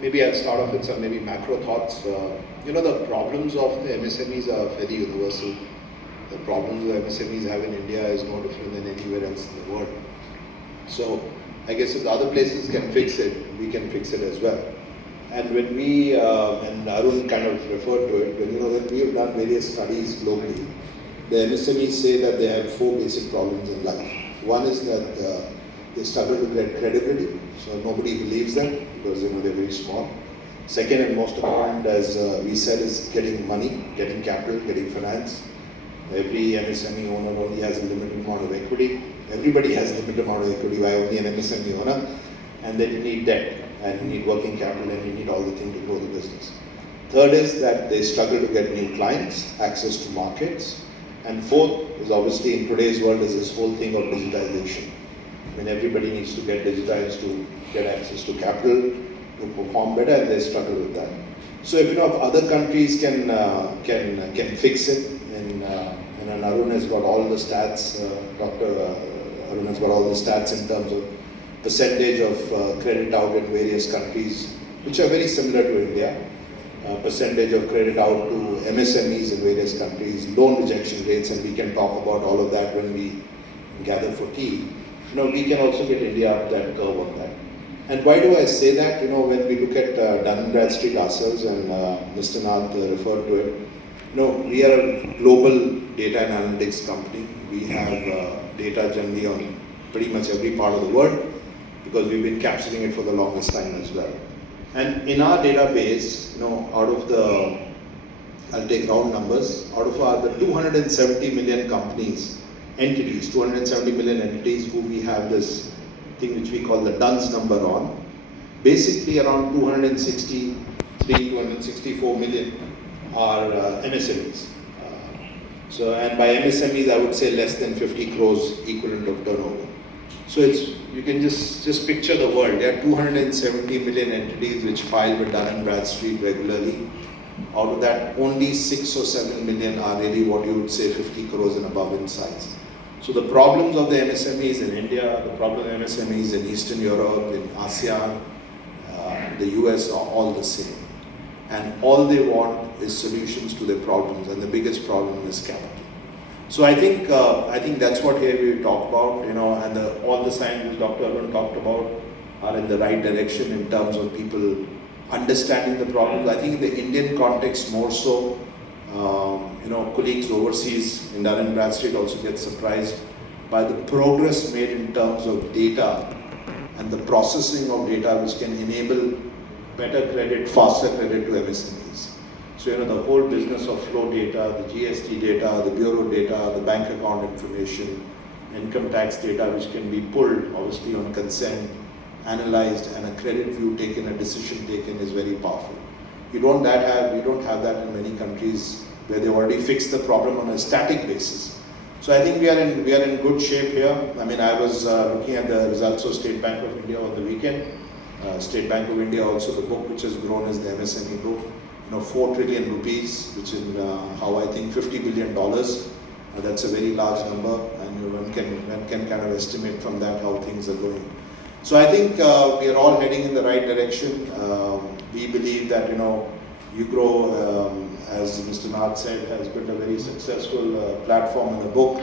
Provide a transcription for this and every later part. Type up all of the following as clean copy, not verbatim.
maybe I'll start off with some maybe macro thoughts. The problems of the MSMEs are fairly universal. The problems the MSMEs have in India is no different than anywhere else in the world. So I guess if the other places can fix it, we can fix it as well. And when we, and Arun kind of referred to it, when we have done various studies globally, the MSMEs say that they have 4 basic problems in life. One is that they struggle to get credibility, so nobody believes them because they're very small. Second and most important, as we said, is getting money, getting capital, getting finance. Every MSME owner only has a limited amount of equity. Everybody has a limited amount of equity. Why only an MSME owner? And then you need debt, and you need working capital, and you need all the things to grow the business. Third is that they struggle to get new clients, access to markets. And fourth is obviously in today's world is this whole thing of digitization. When everybody needs to get digitized to get access to capital, to perform better, and they struggle with that. So if other countries can fix it, and Arun has got all the stats, Dr. Arun has got all the stats in terms of percentage of credit out in various countries, which are very similar to India. Percentage of credit out to MSMEs in various countries, loan rejection rates, and we can talk about all of that when we gather for tea. We can also get India up that curve on that. And why do I say that? When we look at Dun & Bradstreet ourselves, and Mr. Nath referred to it, we are a global data and analytics company. We have data generally on pretty much every part of the world because we've been capturing it for the longest time as well. And in our database, out of the, I'll take round numbers, out of the 270 million companies, entities, 270 million entities who we have this thing which we call the DUNS number on, basically around 263, 264 million are MSMEs. And by MSMEs, I would say less than 50 crores equivalent of turnover. So you can just picture the world. There are 270 million entities which file with Dun & Bradstreet regularly. Out of that, only 6 or 7 million are really what you would say 50 crores and above in size. So the problems of the MSMEs in India, the problem of MSMEs in Eastern Europe, in ASEAN, the US are all the same. And all they want is solutions to their problems, and the biggest problem is capital. So I think that's what here we talk about, and all the signs which Dr. Arun talked about are in the right direction in terms of people understanding the problems. I think in the Indian context more so, colleagues overseas in Dun & Bradstreet also get surprised by the progress made in terms of data and the processing of data which can enable better credit, faster credit to MSMEs. So the whole business of flow data, the GST data, the bureau data, the bank account information, income tax data which can be pulled obviously on consent, analyzed, and a credit view taken, a decision taken is very powerful. We don't have that in many countries where they already fixed the problem on a static basis. So I think we are in good shape here. I was looking at the results of State Bank of India on the weekend. State Bank of India also, the book which has grown is the MSME book. 4 trillion rupees, which is how I think $50 billion. That's a very large number, and one can kind of estimate from that how things are going. So I think we are all heading in the right direction. We believe that UGRO, as Mr. Nath said, has built a very successful platform in a book,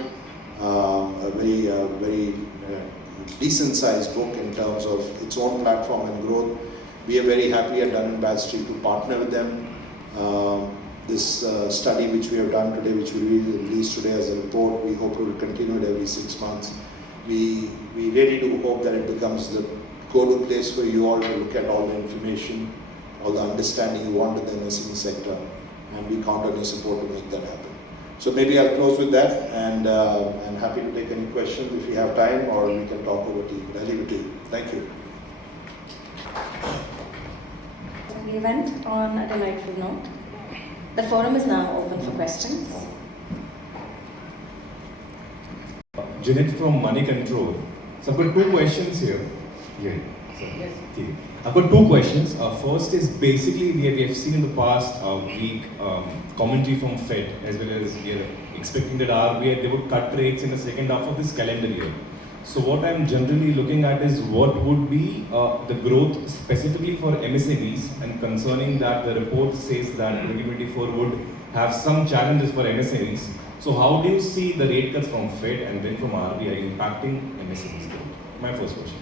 a very decent sized book in terms of its own platform and growth. We are very happy at Dun & Bradstreet to partner with them. This study which we have done today, which we will release today as a report, we hope it will continue it every 6 months. We really do hope that it becomes the go-to place for you all to look at all the information, all the understanding you want in the MSME sector, and we count on your support to make that happen. So maybe I'll close with that, and I'm happy to take any questions if we have time, or we can talk over tea. I'll leave it to you. Thank you. We went on a delightful note. The forum is now open for questions. Janet from Money Control. So I've got 2 questions here. Yes. I've got 2 questions. First is basically we have seen in the past week commentary from Fed, as well as we are expecting that RBI they would cut rates in the second half of this calendar year. So what I'm generally looking at is what would be the growth specifically for MSMEs, and concerning that the report says that 2024 would have some challenges for MSMEs. So how do you see the rate cuts from Fed and then from RBI impacting MSMEs growth? My first question.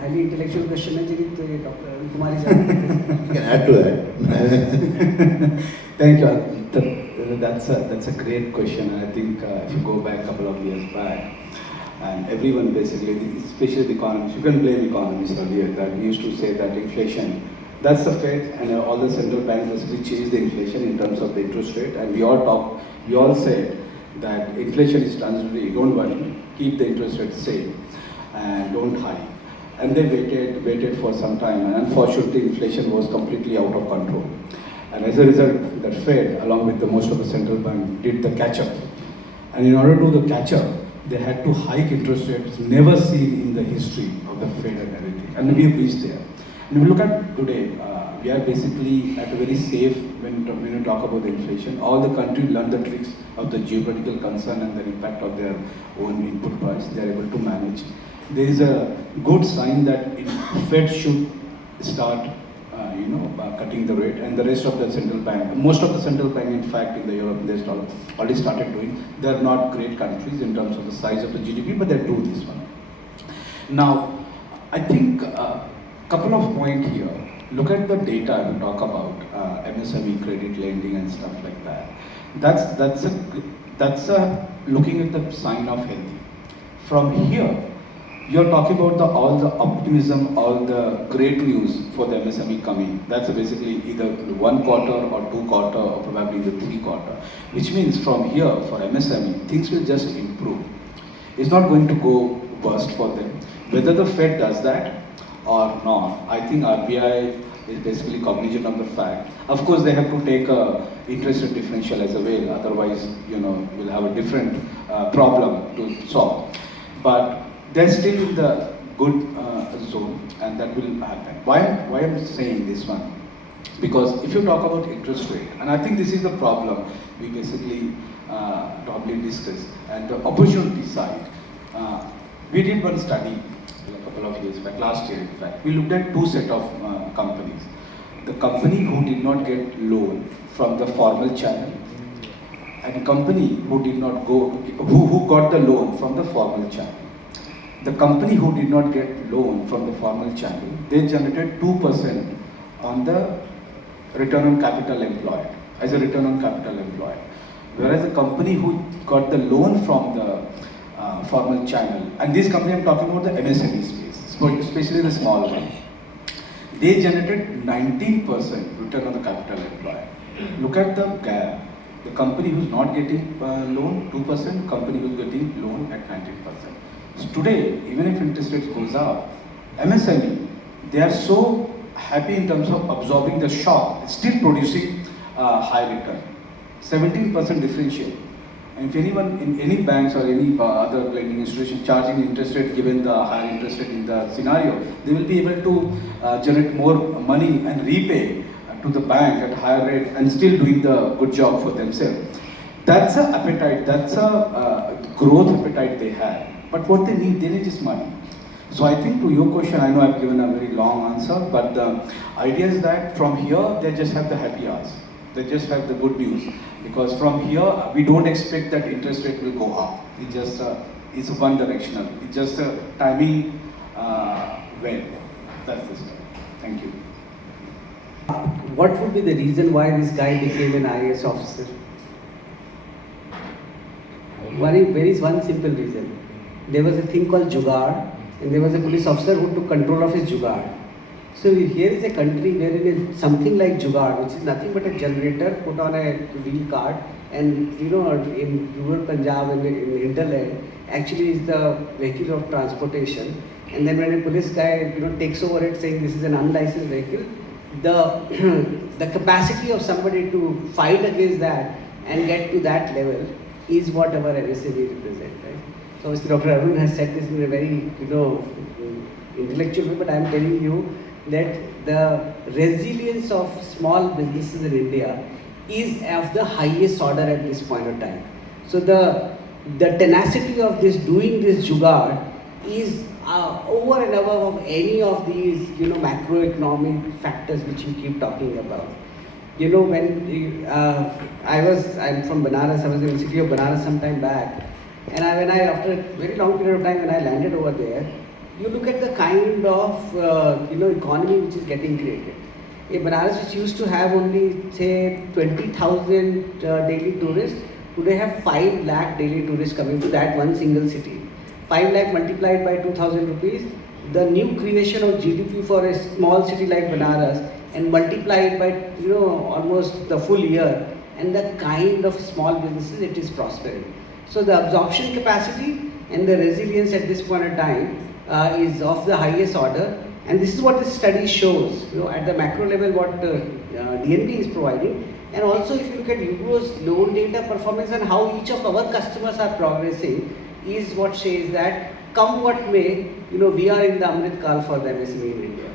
Highly intellectual question है जी, तो ये Dr. Ravi Kumar ji You can add to that. Thank you. That's a great question, and I think if you go back a couple of years back, and everyone basically, especially the economists, you can blame economists earlier, that we used to say that inflation, that's the Fed and all the central banks basically changed the inflation in terms of the interest rate, and we all said that inflation is transitory, don't worry, keep the interest rate safe and don't hike. And they waited for some time, and unfortunately inflation was completely out of control. And as a result, the Fed, along with the most of the central bank, did the catch-up. And in order to do the catch-up, they had to hike interest rates never seen in the history of the Fed and everything. And we have reached there. And if you look at today, we are basically at a very safe, when you talk about the inflation, all the countries learn the tricks of the geopolitical concern and the impact of their own input price. They are able to manage. There is a good sign that Fed should start cutting the rate, and the rest of the central bank, most of the central bank in fact in the Europe, they already started doing. They are not great countries in terms of the size of the GDP, but they do this one. Now, I think a couple of points here. Look at the data we talk about MSME credit lending and stuff like that. That's a looking at the sign of healthy. From here, you're talking about all the optimism, all the great news for the MSME coming. That's basically either 1 quarter or 2 quarter or probably the 3 quarter. Which means from here for MSME, things will just improve. It's not going to go worst for them. Whether the Fed does that or not, I think RBI is basically cognizant of the fact. Of course, they have to take a interest rate differential as a way. Otherwise, we'll have a different problem to solve. But they're still in the good zone, and that will happen. Why I'm saying this one? Because if you talk about interest rate, and I think this is the problem we basically probably discussed, and the opportunity side. We did one study a couple of years back, last year in fact. We looked at 2 set of companies. The company who did not get loan from the formal channel, and company who did not who got the loan from the formal channel. The company who did not get loan from the formal channel, they generated 2% on the return on capital employed, as a return on capital employed. Whereas the company who got the loan from the formal channel, and this company I'm talking about the MSME space, especially the small one, they generated 19% return on the capital employed. Look at the gap. The company who's not getting loan, 2%, company who's getting loan at 19%. So today, even if interest rates goes up, MSME, they are so happy in terms of absorbing the shock, still producing high return, 17% differential. And if anyone in any banks or any other lending institution charging interest rate given the higher interest rate in the scenario, they will be able to generate more money and repay to the bank at higher rate and still doing the good job for themselves. That's a appetite, that's a growth appetite they have. But what they need is money. So I think to your question, I know I've given a very long answer, but the idea is that from here, they just have the happy hours. They just have the good news. Because from here, we don't expect that interest rate will go up. It just is one directional. It's just a timing when. That's the story. Thank you. What would be the reason why this guy became an IAS officer? There is one simple reason. There was a thing called Jugaad, and there was a police officer who took control of his Jugaad. So here is a country where it is something like Jugaad, which is nothing but a generator put on a wheel cart, and in rural Punjab and in hinterland, actually is the vehicle of transportation. And then when a police guy takes over it saying this is an unlicensed vehicle, the capacity of somebody to fight against that and get to that level is what our MSME represent, right? So Dr. Arun has said this in a very intellectual way, but I am telling you that the resilience of small businesses in India is of the highest order at this point of time. So the tenacity of this doing this jugaad is over and above of any of these macroeconomic factors which you keep talking about. When I'm from Banaras, I was in the city of Banaras some time back, and after a very long period of time when I landed over there, you look at the kind of economy which is getting created. A Banaras which used to have only say 20,000 daily tourists, today have 5 lakh daily tourists coming to that one single city. 5 lakh multiplied by 2,000 rupees, the new creation of GDP for a small city like Banaras, and multiplied by almost the full year, and the kind of small businesses it is prospering. So the absorption capacity and the resilience at this point of time is of the highest order, and this is what the study shows. At the macro level, what DNB is providing, and also if you look at UGRO's loan data performance and how each of our customers are progressing, is what says that come what may, we are in the Amrit Kal for the MSME in India.